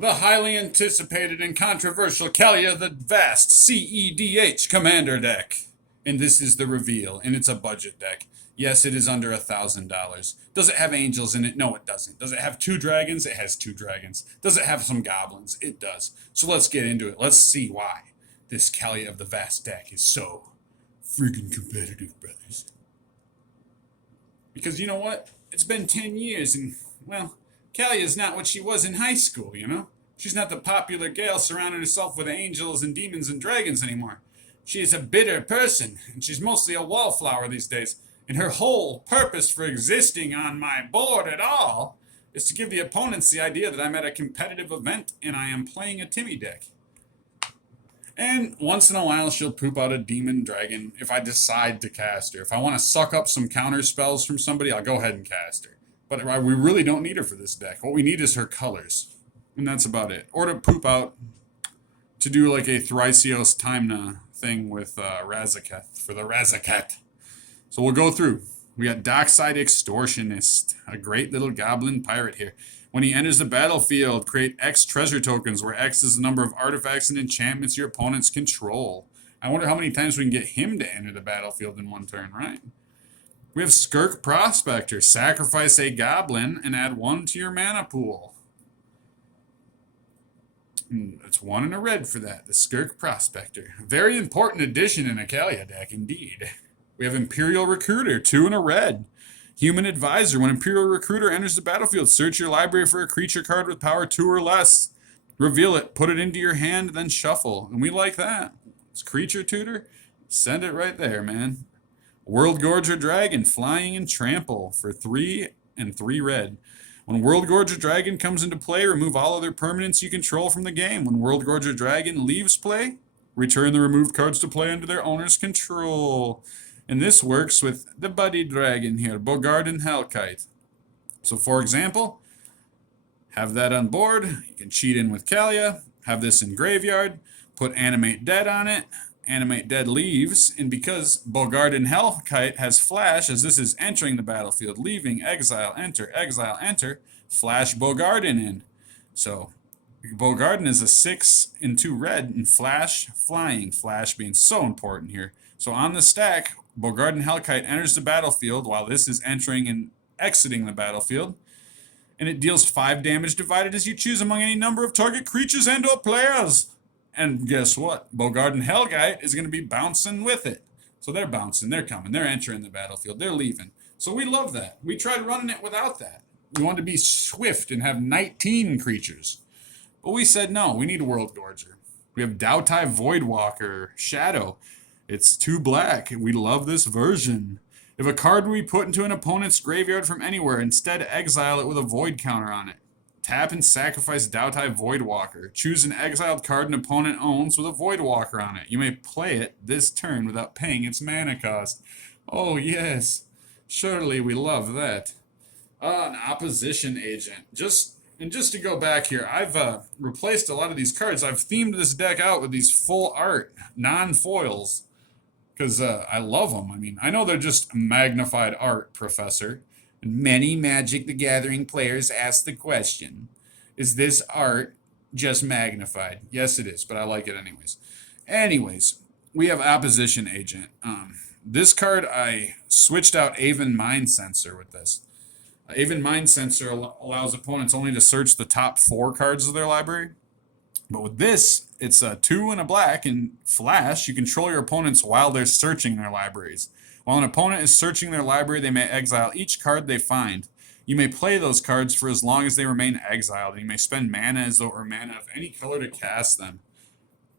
The highly anticipated and controversial Kaalia the Vast cedh Commander deck. And this is the reveal, and it's a budget deck. Yes, it is under $1,000. Does it have angels in it? No, it doesn't. Does it have two dragons? It has two dragons. Does it have some goblins? It does. So let's get into it. Let's see why this Kaalia of the Vast deck is so freaking competitive, brothers. Because you know what? It's been 10 years, and, well, Kaalia's not what she was in high school, you know? She's not the popular gal surrounding herself with angels and demons and dragons anymore. She is a bitter person, and she's mostly a wallflower these days. And her whole purpose for existing on my board at all is to give the opponents the idea that I'm at a competitive event and I am playing a Timmy deck. And once in a while, she'll poop out a demon dragon if I decide to cast her. If I want to suck up some counter spells from somebody, I'll go ahead and cast her. But we really don't need her for this deck. What we need is her colors. And that's about it. Or to poop out to do like a Thricios Timna thing with Razaketh for the Razaketh. So we'll go through. We got Dockside Extortionist, a great little goblin pirate here. When he enters the battlefield, create X treasure tokens, where X is the number of artifacts and enchantments your opponents control. I wonder how many times we can get him to enter the battlefield in one turn, right? We have Skirk Prospector. Sacrifice a goblin and add 1 to your mana pool. It's 1 and a red for that, the Skirk Prospector. Very important addition in a Kaalia deck, indeed. We have Imperial Recruiter, 2 and a red. Human Advisor. When Imperial Recruiter enters the battlefield, search your library for a creature card with power 2 or less. Reveal it, put it into your hand, then shuffle. And we like that. It's Creature Tutor. Send it right there, man. World Gorger Dragon, Flying and Trample for 3 and 3 red. When World Gorger Dragon comes into play, remove all other permanents you control from the game. When World Gorger Dragon leaves play, return the removed cards to play under their owner's control. And this works with the buddy dragon here, Bogardan Hellkite. So for example, have that on board. You can cheat in with Kaalia. Have this in graveyard. Put Animate Dead on it. Animate Dead leaves. And because Bogardan Hellkite has flash, as this is entering the battlefield, leaving, exile, enter, flash Bogardan in. So Bogardan is a 6 and 2 red and flash, flying. Flash being so important here. So on the stack, Bogardan Hellkite enters the battlefield while this is entering and exiting the battlefield. And it deals 5 damage divided as you choose among any number of target creatures and or players. And guess what? Bogardan Hellkite is going to be bouncing with it. So they're bouncing, they're coming, they're entering the battlefield, they're leaving. So we love that. We tried running it without that. We wanted to be swift and have 19 creatures. But we said no, we need a World Gorger. We have Dautai Voidwalker, Shadow. It's 2 black. We love this version. If a card we put into an opponent's graveyard from anywhere, instead exile it with a void counter on it. Tap and sacrifice Dautai Voidwalker. Choose an exiled card an opponent owns with a Voidwalker on it. You may play it this turn without paying its mana cost. Oh yes, surely we love that. An opposition agent. Just to go back here, I've replaced a lot of these cards. I've themed this deck out with these full art, non-foils. Because I love them. I mean, I know they're just magnified art, Professor. And many Magic the Gathering players ask the question, is this art just magnified? Yes, it is, but I like it anyways. Anyways, we have Opposition Agent. This card, I switched out Aven Mind Sensor with this. Aven Mind Sensor allows opponents only to search the top 4 cards of their library. But with this, it's a 2 and a black, and flash, you control your opponents while they're searching their libraries. While an opponent is searching their library, they may exile each card they find. You may play those cards for as long as they remain exiled, and you may spend mana as though it were mana of any color to cast them.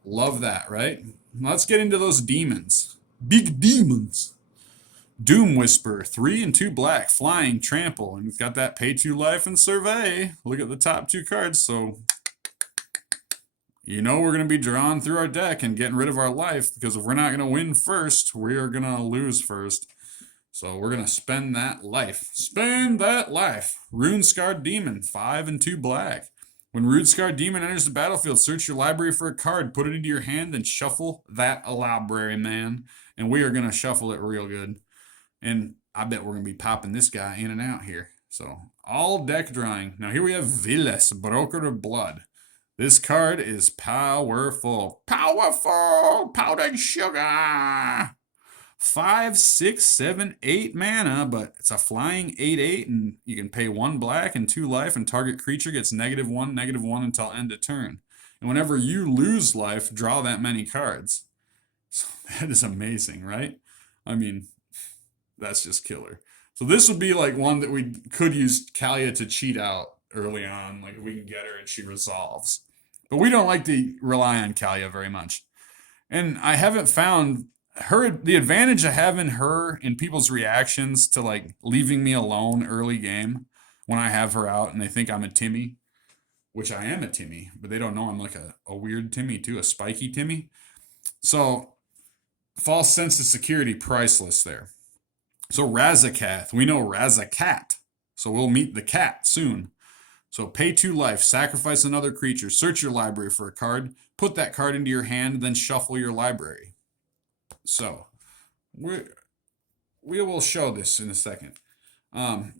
Love that, right? Let's get into those demons. Big demons. Doom Whisper, 3 and 2 black, flying, trample, and we've got that pay 2 life and survey. Look at the top 2 cards, so you know we're going to be drawing through our deck and getting rid of our life, because if we're not going to win first, we are going to lose first. So we're going to spend that life. Spend that life. Rune Scarred Demon, 5 and 2 black. When Rune Scarred Demon enters the battlefield, search your library for a card, put it into your hand, and shuffle that library, man. And we are going to shuffle it real good. And I bet we're going to be popping this guy in and out here. So all deck drawing. Now here we have Viles, Broker of Blood. This card is powerful. Powerful! Powdered sugar! 5, 6, 7, 8 mana, but it's a flying 8/8, and you can pay 1 black and 2 life, and target creature gets -1/-1 until end of turn. And whenever you lose life, draw that many cards. So that is amazing, right? I mean, that's just killer. So this would be like one that we could use Kaalia to cheat out early on, like if we can get her and she resolves. But we don't like to rely on Kaalia very much. And I haven't found the advantage I have in her in people's reactions to like leaving me alone early game when I have her out and they think I'm a Timmy, which I am a Timmy, but they don't know I'm like a weird Timmy too, a spiky Timmy. So false sense of security, priceless there. So Razakath, we know Razakat, so we'll meet the cat soon. So pay 2 life, sacrifice another creature, search your library for a card, put that card into your hand, then shuffle your library. So we will show this in a second. An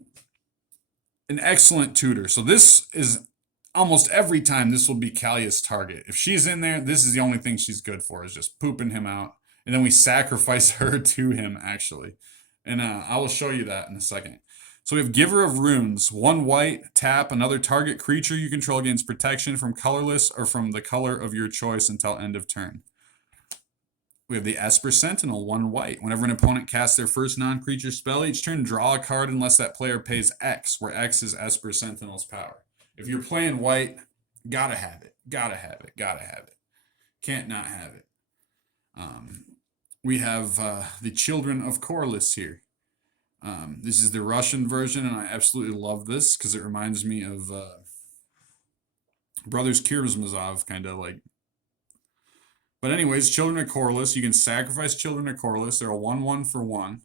excellent tutor. So this is almost every time this will be Kaalia's target. If she's in there, this is the only thing she's good for, is just pooping him out. And then we sacrifice her to him, actually. And I will show you that in a second. So we have Giver of Runes. 1 white, tap another target creature you control gains protection from colorless or from the color of your choice until end of turn. We have the Esper Sentinel, 1 white. Whenever an opponent casts their first non-creature spell each turn, draw a card unless that player pays X, where X is Esper Sentinel's power. If you're playing white, gotta have it. Gotta have it. Gotta have it. Can't not have it. We have the Children of Corliss here. This is the Russian version, and I absolutely love this because it reminds me of Brothers Karamazov, kind of like. But anyways, Children of Corliss, you can sacrifice Children of Corliss. They're a 1/1 for 1.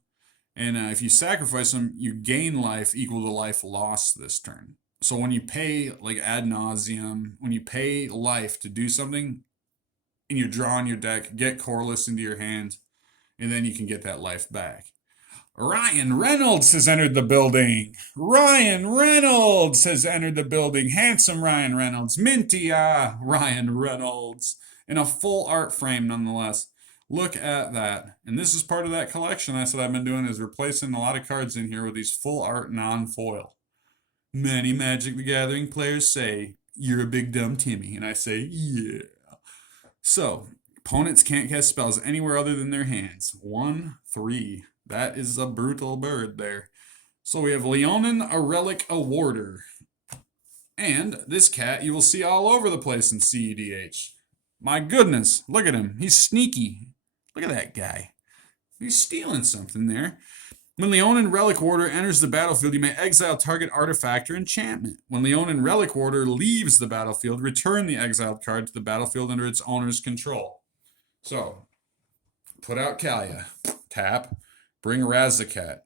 And if you sacrifice them, you gain life equal to life lost this turn. So when you pay, like ad nauseum, when you pay life to do something, and you're drawing your deck, get Corliss into your hand, and then you can get that life back. Ryan Reynolds has entered the building. Ryan Reynolds has entered the building. Handsome Ryan Reynolds. Minty Ryan Reynolds. In a full art frame, nonetheless. Look at that. And this is part of that collection I said I've been doing, is replacing a lot of cards in here with these full art non-foil. Many Magic the Gathering players say, you're a big dumb Timmy. And I say, yeah. So, opponents can't cast spells anywhere other than their hands. 1, 3. That is a brutal bird there. So we have Leonin, a Relic, a Warder. And this cat you will see all over the place in cedh. My goodness, look at him. He's sneaky. Look at that guy. He's stealing something there. When Leonin Relic Warder enters the battlefield, you may exile target artifact or enchantment. When Leonin Relic Warder leaves the battlefield, return the exiled card to the battlefield under its owner's control. So, put out Kaalia. Tap. Bring Razakat.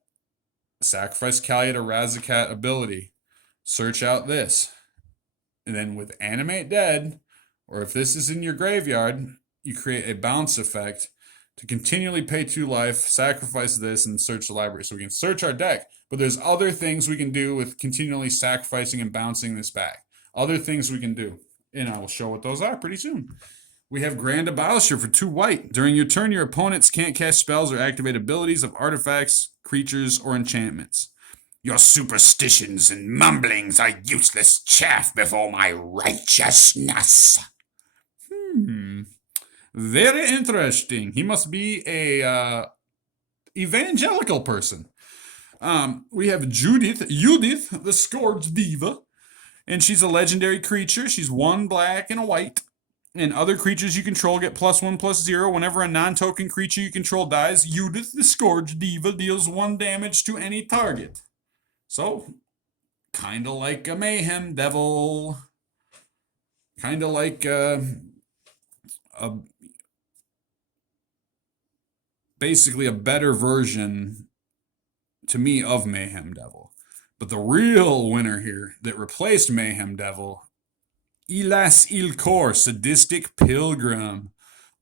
Sacrifice Kaalia to Razakat ability. Search out this. And then with Animate Dead, or if this is in your graveyard, you create a bounce effect to continually pay 2 life, sacrifice this, and search the library. So we can search our deck, but there's other things we can do with continually sacrificing and bouncing this back. Other things we can do, and I will show what those are pretty soon. We have Grand Abolisher for 2 white. During your turn, your opponents can't cast spells or activate abilities of artifacts, creatures, or enchantments. Your superstitions and mumblings are useless chaff before my righteousness. Very interesting. He must be a evangelical person. We have Judith, the Scourge Diva, and she's a legendary creature. She's 1 black and a white. And other creatures you control get +1/+0. Whenever a non-token creature you control dies, Judith, the Scourge Diva, deals 1 damage to any target. So, kind of like a Mayhem Devil. Kind of like basically a better version, to me, of Mayhem Devil. But the real winner here that replaced Mayhem Devil, Ilas Ilkor, Sadistic Pilgrim.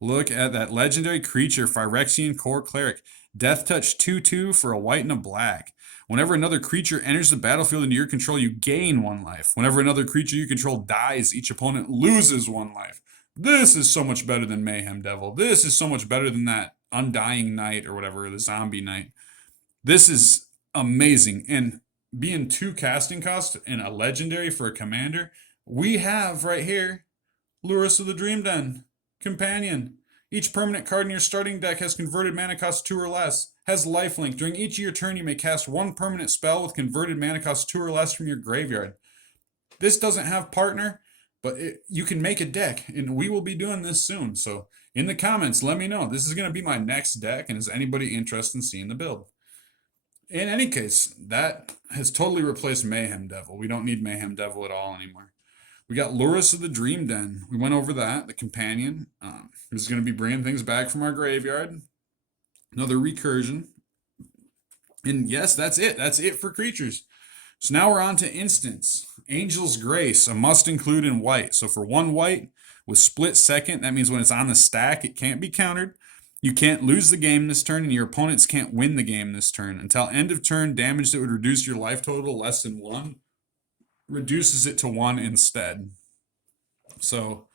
Look at that legendary creature, Phyrexian Core Cleric. Death Touch 2/2 for a white and a black. Whenever another creature enters the battlefield into your control, you gain 1 life. Whenever another creature you control dies, each opponent loses 1 life. This is so much better than Mayhem Devil. This is so much better than that Undying Knight or whatever, the Zombie Knight. This is amazing. And being 2 casting costs and a legendary for a commander, we have right here Lurrus of the Dream Den, Companion. Each permanent card in your starting deck has converted mana cost 2 or less, has lifelink. During each of your turn, you may cast 1 permanent spell with converted mana cost 2 or less from your graveyard. This doesn't have partner, but you can make a deck, and we will be doing this soon. So in the comments, let me know. This is going to be my next deck, and is anybody interested in seeing the build? In any case, that has totally replaced Mayhem Devil. We don't need Mayhem Devil at all anymore. We got Lurrus of the Dream Den. We went over that, the Companion. This is going to be bringing things back from our graveyard. Another recursion. And yes, that's it. That's it for creatures. So now we're on to instants. Angel's Grace, a must include in white. So for 1 white with split second, that means when it's on the stack, it can't be countered. You can't lose the game this turn, and your opponents can't win the game this turn. Until end of turn, damage that would reduce your life total less than 1 reduces it to 1 instead. So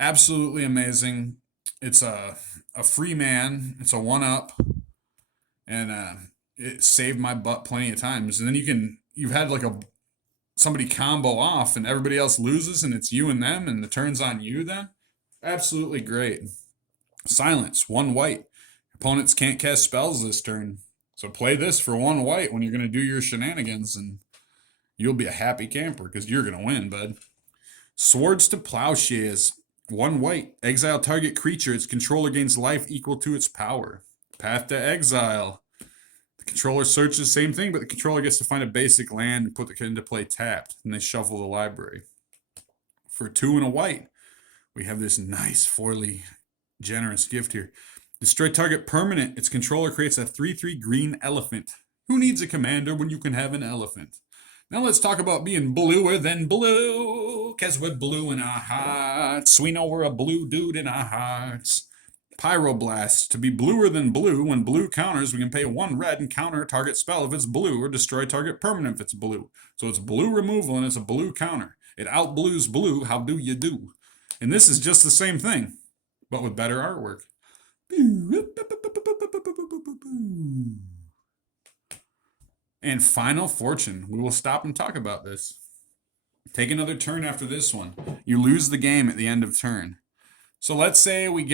absolutely amazing. It's a free man. It's a 1-up, and it saved my butt plenty of times. And then you've had like somebody combo off, and everybody else loses, and it's you and them, and the turn's on you then. Absolutely great. Silence, 1 white. Opponents can't cast spells this turn. So play this for 1 white when you're going to do your shenanigans, and you'll be a happy camper because you're going to win, bud. Swords to Plowshares, 1 white. Exile target creature. Its controller gains life equal to its power. Path to Exile. The controller searches the same thing, but the controller gets to find a basic land and put it into play tapped. And they shuffle the library. For 2 and a white, we have this nice foily generous gift here. Destroy target permanent. Its controller creates a 3/3 green elephant. Who needs a commander when you can have an elephant? Now let's talk about being bluer than blue, because we're blue in our hearts. We know we're a blue dude in our hearts. Pyroblast. To be bluer than blue, when blue counters, we can pay 1 red and counter a target spell if it's blue, or destroy target permanent if it's blue. So it's blue removal and it's a blue counter. It outblues blue. How do you do? And this is just the same thing, but with better artwork. And Final Fortune. We will stop and talk about this. Take another turn after this one. You lose the game at the end of turn. So let's say we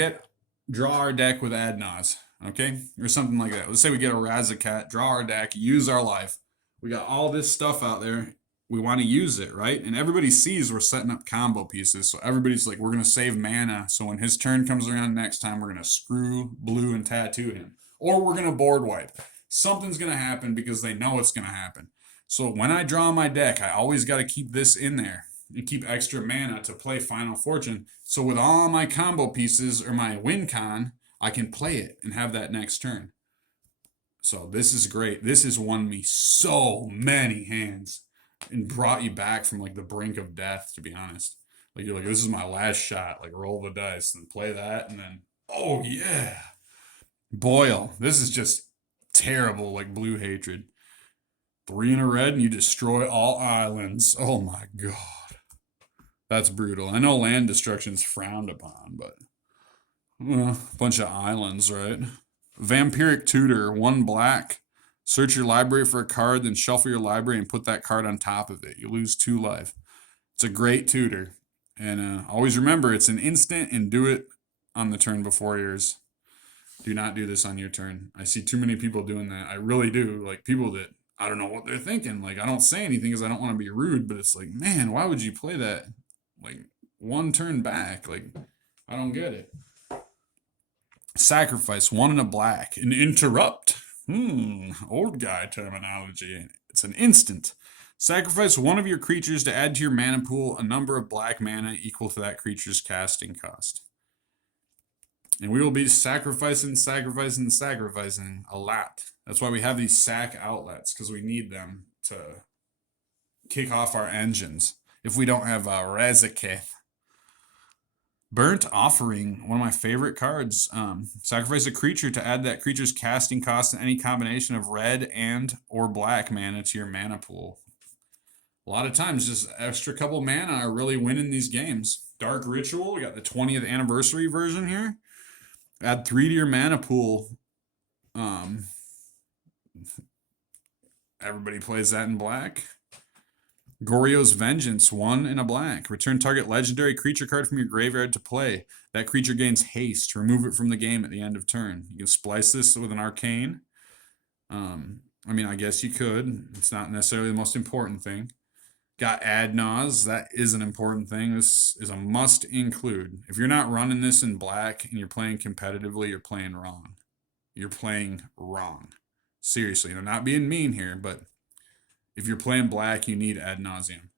draw our deck with Adnaz, okay? Or something like that. Let's say we get a Razzacat, draw our deck, use our life. We got all this stuff out there. We want to use it, right? And everybody sees we're setting up combo pieces. So everybody's like, we're going to save mana. So when his turn comes around next time, we're going to screw blue and tattoo him. Or we're going to board wipe. Something's going to happen because they know it's going to happen. So when I draw my deck, I always got to keep this in there and keep extra mana to play Final Fortune. So with all my combo pieces or my win con, I can play it and have that next turn. So this is great. This has won me so many hands and brought you back from like the brink of death, to be honest. Like you're like, this is my last shot. Like roll the dice and play that, and then, oh yeah. Boil. This is just terrible, like blue hatred. 3 in a red and you destroy all islands. Oh my god. That's brutal. I know land destruction's frowned upon, but a bunch of islands, right? Vampiric Tutor, 1 black. Search your library for a card, then shuffle your library and put that card on top of it. You lose 2 life. It's a great tutor. And always remember, it's an instant and do it on the turn before yours. Do not do this on your turn. I see too many people doing that. I really do. Like people that, I don't know what they're thinking. Like I don't say anything because I don't want to be rude, but it's like, man, why would you play that like 1 turn back? Like, I don't get it. Sacrifice, 1 and a black. An interrupt. Old guy terminology. It's an instant. Sacrifice 1 of your creatures to add to your mana pool a number of black mana equal to that creature's casting cost. And we will be sacrificing a lot. That's why we have these sack outlets, because we need them to kick off our engines if we don't have a Razzacat. Burnt Offering, one of my favorite cards. Sacrifice a creature to add that creature's casting cost in any combination of red and or black mana to your mana pool. A lot of times, just extra couple mana are really winning these games. Dark Ritual, we got the 20th anniversary version here. Add 3 to your mana pool. Everybody plays that in black. Goryo's Vengeance, 1 in a black. Return target legendary creature card from your graveyard to play. That creature gains haste. Remove it from the game at the end of turn. You can splice this with an arcane. I mean, I guess you could. It's not necessarily the most important thing. Got Ad Naz. That is an important thing. This is a must include. If you're not running this in black and you're playing competitively, you're playing wrong. You're playing wrong. Seriously, I'm not being mean here, but if you're playing black, you need Ad Nauseam.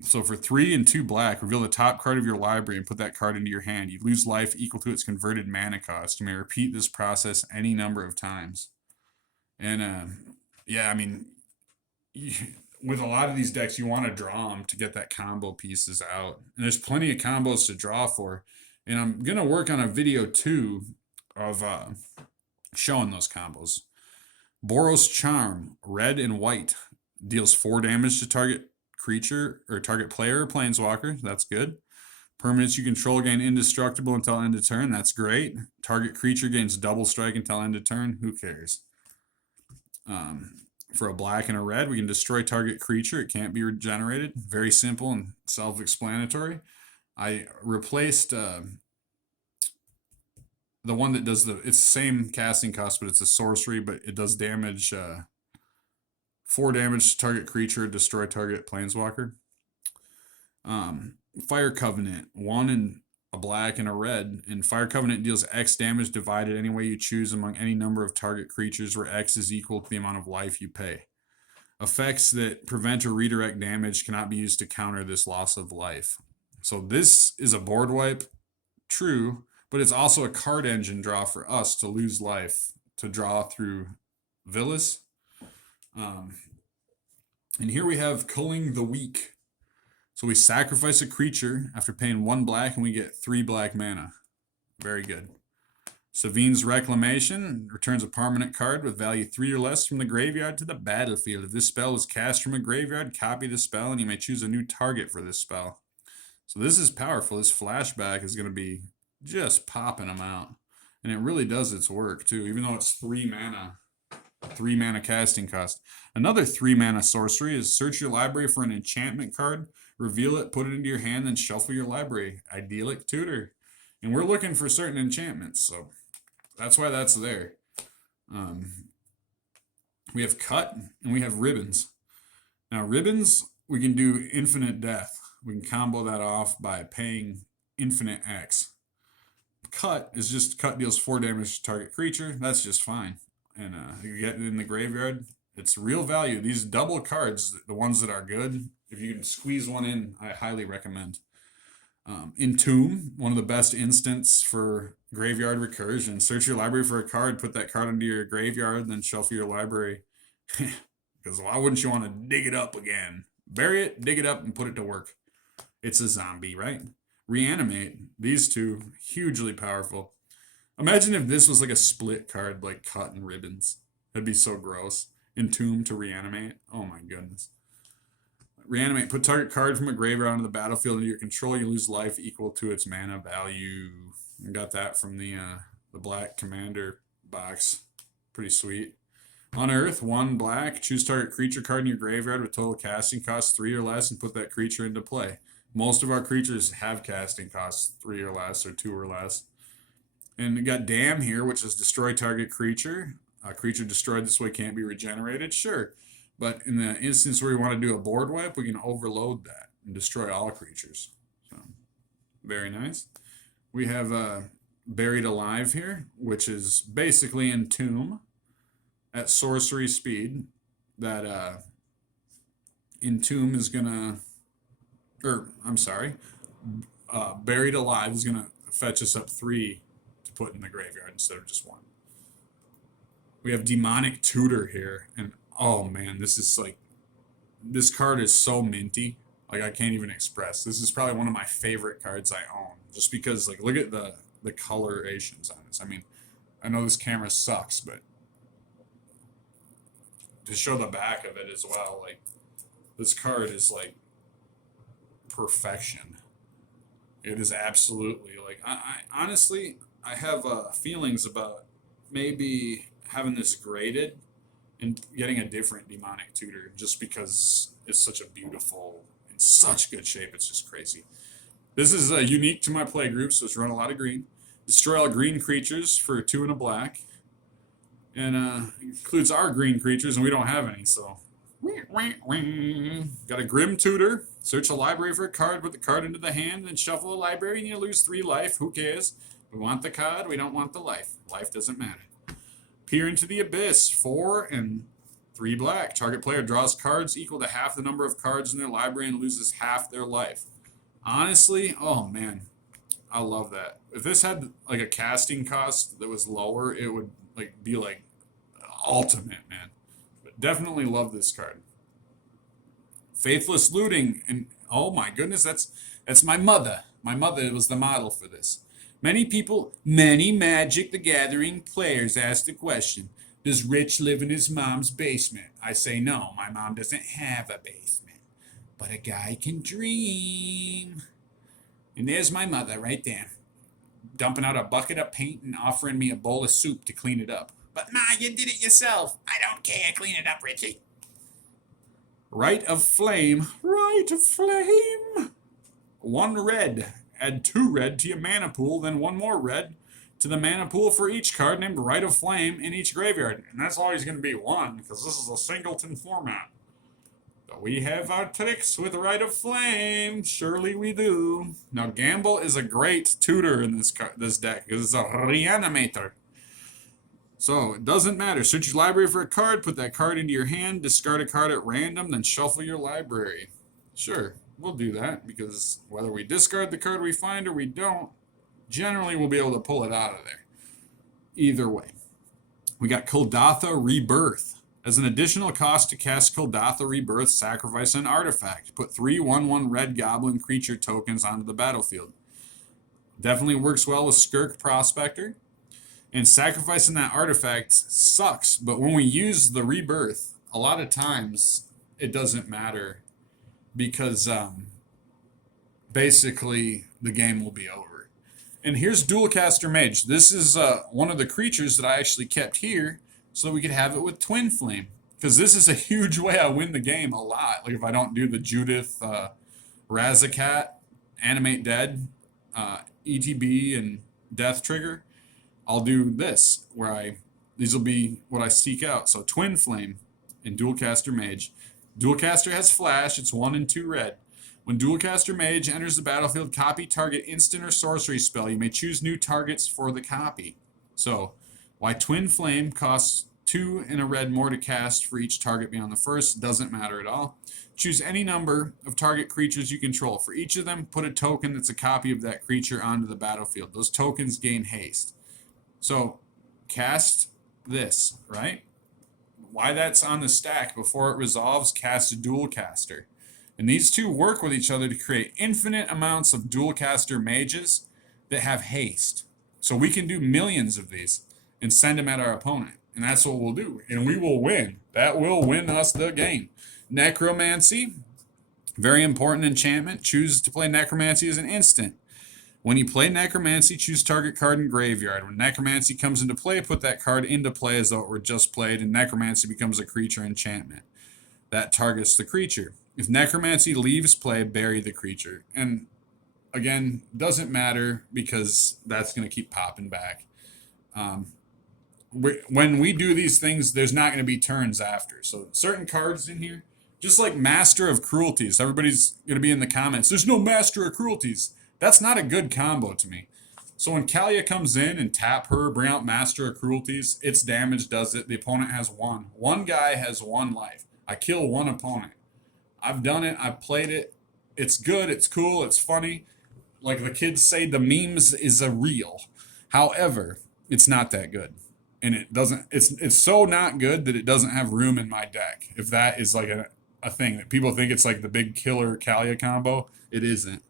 So for 3 and 2 black, reveal the top card of your library and put that card into your hand. You lose life equal to its converted mana cost. You may repeat this process any number of times. And yeah, I mean, with a lot of these decks, you want to draw them to get that combo pieces out. And there's plenty of combos to draw for. And I'm going to work on a video too of showing those combos. Boros Charm, red and white, deals 4 damage to target creature or target player or planeswalker. That's good. Permanents you control gain indestructible until end of turn. That's great. Target creature gains double strike until end of turn. Who cares? For a black and a red, we can destroy target creature. It can't be regenerated. Very simple and self-explanatory. I replaced the one that does it's the same casting cost, but it's a sorcery, but it does damage, 4 damage to target creature, destroy target planeswalker. Fire Covenant, 1 in a black and a red, and Fire Covenant deals X damage divided any way you choose among any number of target creatures where X is equal to the amount of life you pay. Effects that prevent or redirect damage cannot be used to counter this loss of life. So this is a board wipe, true, but it's also a card engine draw for us to lose life, to draw through Villas. And here we have Culling the Weak. So we sacrifice a creature after paying 1 black and we get 3 black mana. Very good. Savine's Reclamation returns a permanent card with value 3 or less from the graveyard to the battlefield. If this spell is cast from a graveyard, copy the spell and you may choose a new target for this spell. So this is powerful. This flashback is going to be just popping them out. And it really does its work too, even though it's 3 mana. 3 mana casting cost. Another 3 mana sorcery is search your library for an enchantment card, reveal it, put it into your hand, then shuffle your library. Idyllic Tutor. And we're looking for certain enchantments, so that's why that's there. We have Cut and we have Ribbons. Now Ribbons, we can do Infinite Death. We can combo that off by paying Infinite X. Cut is just cut deals 4 damage to target creature. That's just fine. And you get it in the graveyard. It's real value. These double cards, the ones that are good, if you can squeeze one in, I highly recommend. Entomb, one of the best instants for graveyard recursion. Search your library for a card, put that card into your graveyard, then shuffle your library. Because why wouldn't you want to dig it up again? Bury it, dig it up, and put it to work. It's a zombie, right? Reanimate. These two, hugely powerful. Imagine if this was like a split card, like Cut and Ribbons. That'd be so gross. Entomb to Reanimate. Oh my goodness. Reanimate. Put target card from a graveyard onto the battlefield into your control. You lose life equal to its mana value. I got that from the Black Commander box. Pretty sweet. Unearth, 1 black. Choose target creature card in your graveyard with total casting cost 3 or less and put that creature into play. Most of our creatures have casting costs 3 or less or 2 or less. And we got Dam here, which is destroy target creature. A creature destroyed this way can't be regenerated. Sure. But in the instance where we want to do a board wipe, we can overload that and destroy all creatures. So, very nice. We have Buried Alive here, which is basically Entomb at sorcery speed. That Entomb is going to... Buried Alive is going to fetch us up 3 to put in the graveyard instead of just 1. We have Demonic Tutor here, and oh man, this is like, this card is so minty. Like I can't even express. This is probably one of my favorite cards I own, just because like look at the colorations on this. I mean, I know this camera sucks, but to show the back of it as well, like this card is like perfection. It is absolutely like I honestly I have feelings about maybe having this graded and getting a different demonic tutor just because it's such a beautiful, in such good shape. It's just crazy. This is unique to my play group, so it's run a lot of green. Destroy all green creatures for 2 and a black, and includes our green creatures, and we don't have any, so. Got a Grim Tutor. Search a library for a card, put the card into the hand, then shuffle the library, and you lose 3 life. Who cares? We want the card, we don't want the life. Life doesn't matter. Peer into the Abyss. 4 and 3 black. Target player draws cards equal to half the number of cards in their library and loses half their life. Honestly, oh man, I love that. If this had like a casting cost that was lower, it would like be like ultimate, man. But definitely love this card. Faithless Looting, and oh my goodness, that's my mother. My mother was the model for this. Many Magic the Gathering players ask the question, does Rich live in his mom's basement? I say no, my mom doesn't have a basement. But a guy can dream. And there's my mother right there, dumping out a bucket of paint and offering me a bowl of soup to clean it up. But Ma, you did it yourself. I don't care, clean it up, Richie. Rite of Flame. Rite of Flame. 1 red. Add 2 red to your mana pool, then 1 more red to the mana pool for each card named Rite of Flame in each graveyard. And that's always going to be 1, because this is a singleton format. But we have our tricks with Rite of Flame. Surely we do. Now, Gamble is a great tutor in this deck, because it's a reanimator. So, it doesn't matter. Search your library for a card, put that card into your hand, discard a card at random, then shuffle your library. Sure, we'll do that, because whether we discard the card we find or we don't, generally we'll be able to pull it out of there. Either way. We got Kuldotha Rebirth. As an additional cost to cast Kuldotha Rebirth, sacrifice an artifact. Put 3 1/1 red goblin creature tokens onto the battlefield. Definitely works well with Skirk Prospector. And sacrificing that artifact sucks, but when we use the Rebirth, a lot of times it doesn't matter because basically the game will be over. And here's Dualcaster Mage. This is one of the creatures that I actually kept here so that we could have it with Twin Flame. Because this is a huge way I win the game a lot. Like if I don't do the Judith, Razakat, Animate Dead, ETB, and Death Trigger, I'll do this, where these will be what I seek out. So Twin Flame and Dualcaster Mage. Dualcaster has Flash, it's 1 and 2 red. When Dualcaster Mage enters the battlefield, copy target instant or sorcery spell. You may choose new targets for the copy. So, why Twin Flame costs 2 and a red more to cast for each target beyond the first, doesn't matter at all. Choose any number of target creatures you control. For each of them, put a token that's a copy of that creature onto the battlefield. Those tokens gain haste. So, cast this, right? Why that's on the stack before it resolves, cast a Dualcaster. And these two work with each other to create infinite amounts of Dualcaster Mages that have haste. So we can do millions of these and send them at our opponent. And that's what we'll do. And we will win. That will win us the game. Necromancy, very important enchantment. Choose to play Necromancy as an instant. When you play Necromancy, choose target card in graveyard. When Necromancy comes into play, put that card into play as though it were just played, and Necromancy becomes a creature enchantment. That targets the creature. If Necromancy leaves play, bury the creature. And again, doesn't matter because that's going to keep popping back. When we do these things, there's not going to be turns after. So certain cards in here, just like Master of Cruelties, everybody's going to be in the comments, there's no Master of Cruelties. That's not a good combo to me. So when Kaalia comes in and tap her, bring out Master of Cruelties, its damage does it. The opponent has 1. One guy has 1 life. I kill 1 opponent. I've done it. I've played it. It's good. It's cool. It's funny. Like the kids say, the memes is a real. However, it's not that good. And it doesn't, it's so not good that it doesn't have room in my deck. If that is like a thing that people think it's like the big killer Kaalia combo. It isn't,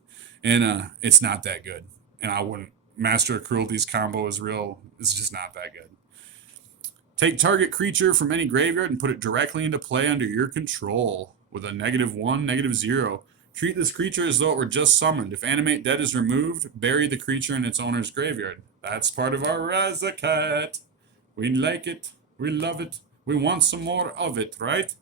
and it's not that good. And I wouldn't. Master of Cruelty's combo is real. It's just not that good. Take target creature from any graveyard and put it directly into play under your control with a -1, -0. Treat this creature as though it were just summoned. If Animate Dead is removed, bury the creature in its owner's graveyard. That's part of our whatchagucj. We like it. We love it. We want some more of it, right?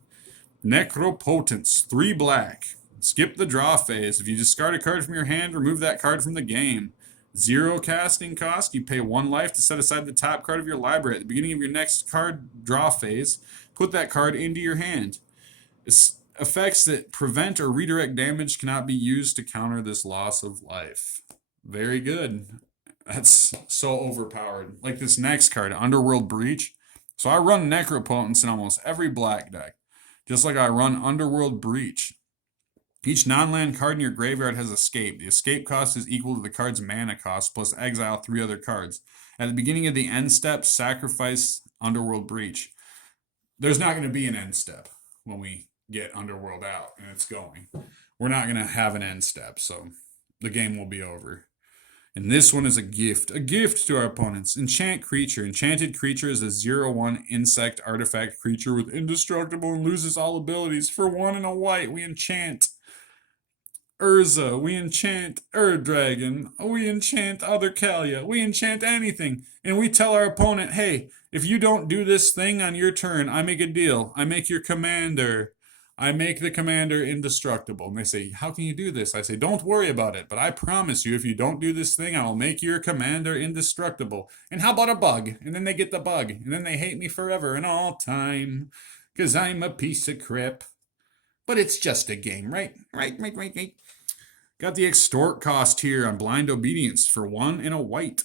Necropotence, 3 black. Skip the draw phase. If you discard a card from your hand, remove that card from the game. 0 casting cost. You pay 1 life to set aside the top card of your library. At the beginning of your next card draw phase, put that card into your hand. Effects that prevent or redirect damage cannot be used to counter this loss of life. Very good. That's so overpowered. Like this next card, Underworld Breach. So I run Necropotence in almost every black deck. Just like I run Underworld Breach. Each non-land card in your graveyard has escape. The escape cost is equal to the card's mana cost plus exile 3 other cards. At the beginning of the end step, sacrifice Underworld Breach. There's not going to be an end step when we get Underworld out and it's going. We're not going to have an end step, so the game will be over. And this one is a gift to our opponents. Enchant creature. Enchanted creature is a 0/1 insect artifact creature with indestructible and loses all abilities. For 1 and a white, we enchant Urza, we enchant Dragon, we enchant other Kaalia, we enchant anything. And we tell our opponent, hey, if you don't do this thing on your turn, I make a deal. I make your commander. I make the commander indestructible. And they say, how can you do this? I say, don't worry about it, but I promise you, if you don't do this thing, I will make your commander indestructible. And how about a bug? And then they get the bug. And then they hate me forever and all time. Because I'm a piece of crap. But it's just a game, right? Right. Got the extort cost here on Blind Obedience for 1 and a white.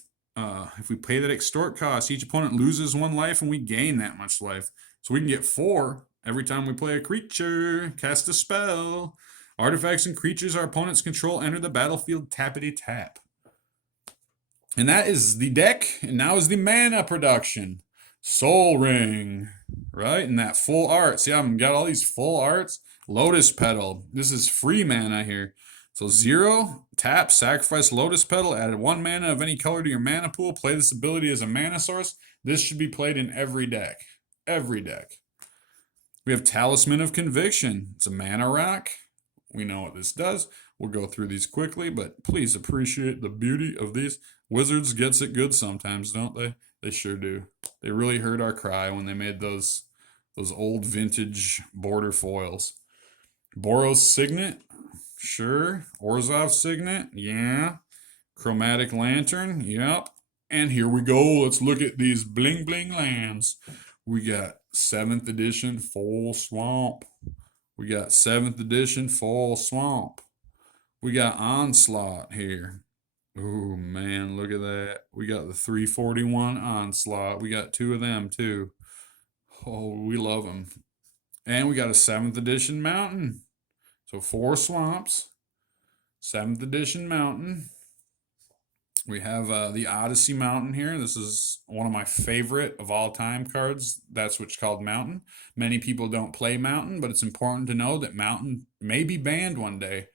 If we pay that extort cost, each opponent loses 1 life and we gain that much life. So we can get 4 every time we play a creature, cast a spell. Artifacts and creatures our opponents control enter the battlefield tappity-tap. And that is the deck, and now is the mana production. Soul Ring, right? And that full art. See, I've got all these full arts. Lotus Petal. This is free mana here. So 0, tap, sacrifice Lotus Petal, add 1 mana of any color to your mana pool, play this ability as a mana source. This should be played in every deck. Every deck. We have Talisman of Conviction. It's a mana rock. We know what this does. We'll go through these quickly, but please appreciate the beauty of these. Wizards gets it good sometimes, don't they? They sure do. They really heard our cry when they made those old vintage border foils. Boros Signet, sure. Orzhov Signet, yeah. Chromatic Lantern, yep. And here we go. Let's look at these bling bling lands. We got 7th edition Full Swamp. We got 7th edition Full Swamp. We got Onslaught here. Oh man, look at that. We got the 341 Onslaught. We got 2 of them too. Oh, we love them. And we got a 7th edition Mountain. So 4 swamps. 7th edition Mountain. We have the Odyssey Mountain here. This is one of my favorite of all time cards. That's what's called Mountain. Many people don't play Mountain, but it's important to know that Mountain may be banned one day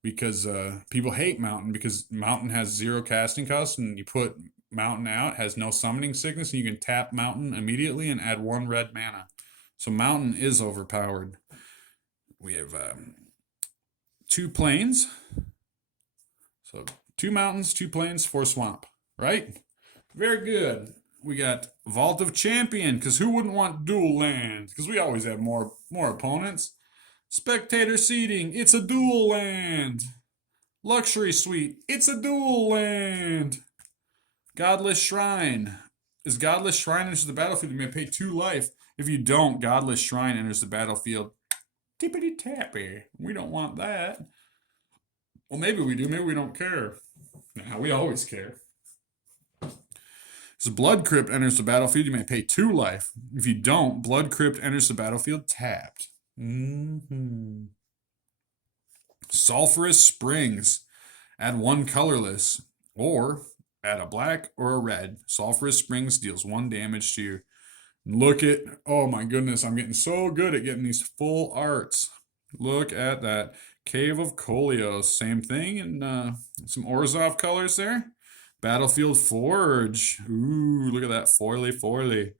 because people hate Mountain because Mountain has 0 casting cost, and you put Mountain out, has no summoning sickness, and you can tap Mountain immediately and add 1 red mana. So Mountain is overpowered. We have 2 plains. So 2 mountains, 2 plains, 4 swamp, right? Very good. We got Vault of Champion, because who wouldn't want dual land? Because we always have more opponents. Spectator Seating, it's a dual land. Luxury Suite, it's a dual land. Godless Shrine. As Godless Shrine enters the battlefield, you may pay 2 life. If you don't, Godless Shrine enters the battlefield. Tippity-tappy. We don't want that. Well, maybe we do. Maybe we don't care. Nah, we always care. As Blood Crypt enters the battlefield, you may pay 2 life. If you don't, Blood Crypt enters the battlefield tapped. Sulphurous Springs. Add 1 colorless, or add a black or a red. Sulphurous Springs deals 1 damage to you. Look at, oh my goodness, I'm getting so good at getting these full arts. Look at that. Cave of Kolios, same thing, and some Orzhov colors there. Battlefield Forge. Ooh, look at that foily.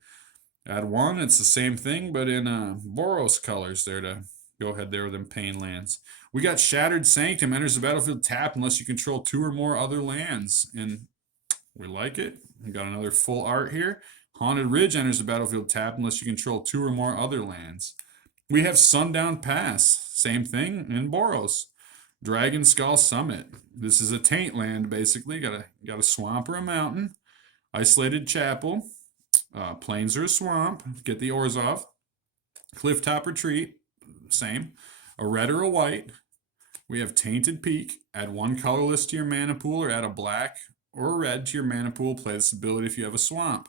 Add one, it's the same thing, but in Boros colors there to go ahead there with them pain lands. We got Shattered Sanctum, enters the battlefield tapped unless you control 2 or more other lands. And we like it. We got another full art here. Haunted Ridge enters the battlefield tapped unless you control 2 or more other lands. We have Sundown Pass, same thing in Boros. Dragon Skull Summit. This is a taint land, basically. Got a swamp or a mountain. Isolated Chapel. Plains or a swamp. Get the Orzhov. Clifftop Retreat. Same. A red or a white. We have Tainted Peak. Add 1 colorless to your mana pool or add a black or a red to your mana pool. Play this ability if you have a swamp.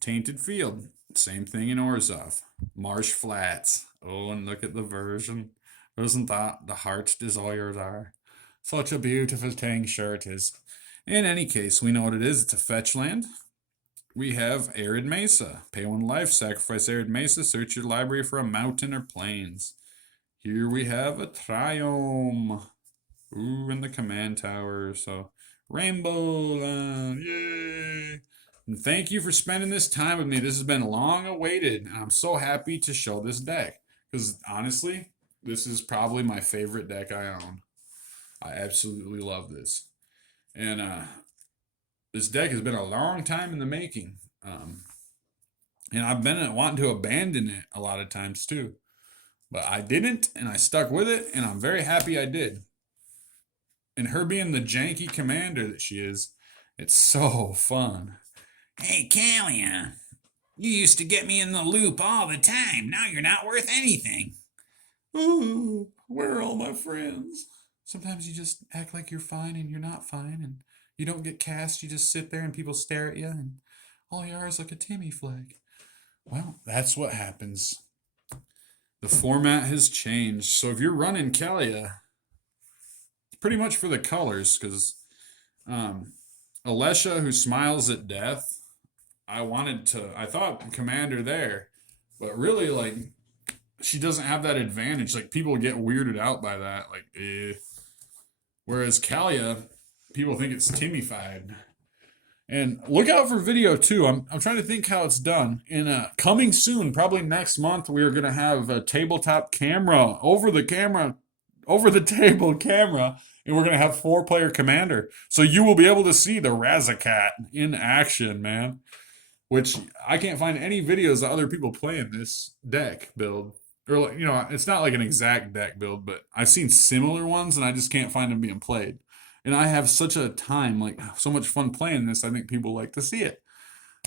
Tainted Field. Same thing in Orzhov. Marsh Flats. Oh, and look at the version. Isn't that the heart's desires are? Such a beautiful thing, sure it is. In any case, we know what it is. It's a fetch land. We have Arid Mesa. Pay 1 life, sacrifice Arid Mesa, search your library for a mountain or plains. Here we have a Triome. Ooh, in the command tower. So, Rainbow Land, yay! And thank you for spending this time with me. This has been long awaited, and I'm so happy to show this deck. Because honestly, this is probably my favorite deck I own. I absolutely love this. And this deck has been a long time in the making. And I've been wanting to abandon it a lot of times too. But I didn't, and I stuck with it, and I'm very happy I did. And her being the janky commander that she is, it's so fun. Hey, Kaalia, you used to get me in the loop all the time. Now you're not worth anything. Ooh, where are all my friends? Sometimes you just act like you're fine and you're not fine, and you don't get cast. You just sit there and people stare at you, and all you are is like a Timmy flag. Well, that's what happens. The format has changed. So if you're running Kaalia, it's pretty much for the colors, because Alesha, who smiles at death, I thought commander there, but really, like, she doesn't have that advantage. Like, people get weirded out by that. Like, Whereas Kaalia, people think it's Timmy-fied. And look out for video 2. I'm trying to think how it's done. In coming soon, probably next month, we are going to have a tabletop camera, over the table camera, and we're going to have 4-player commander. So you will be able to see the Razakat in action, man. Which I can't find any videos of other people playing this deck build. Or, it's not like an exact deck build, but I've seen similar ones and I just can't find them being played. And I have such a time, like so much fun playing this, I think people like to see it.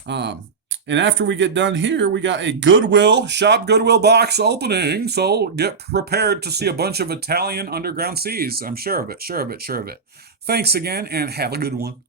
And after we get done here, we got a Shop Goodwill box opening. So get prepared to see a bunch of Italian underground seas. I'm sure of it. Thanks again and have a good one.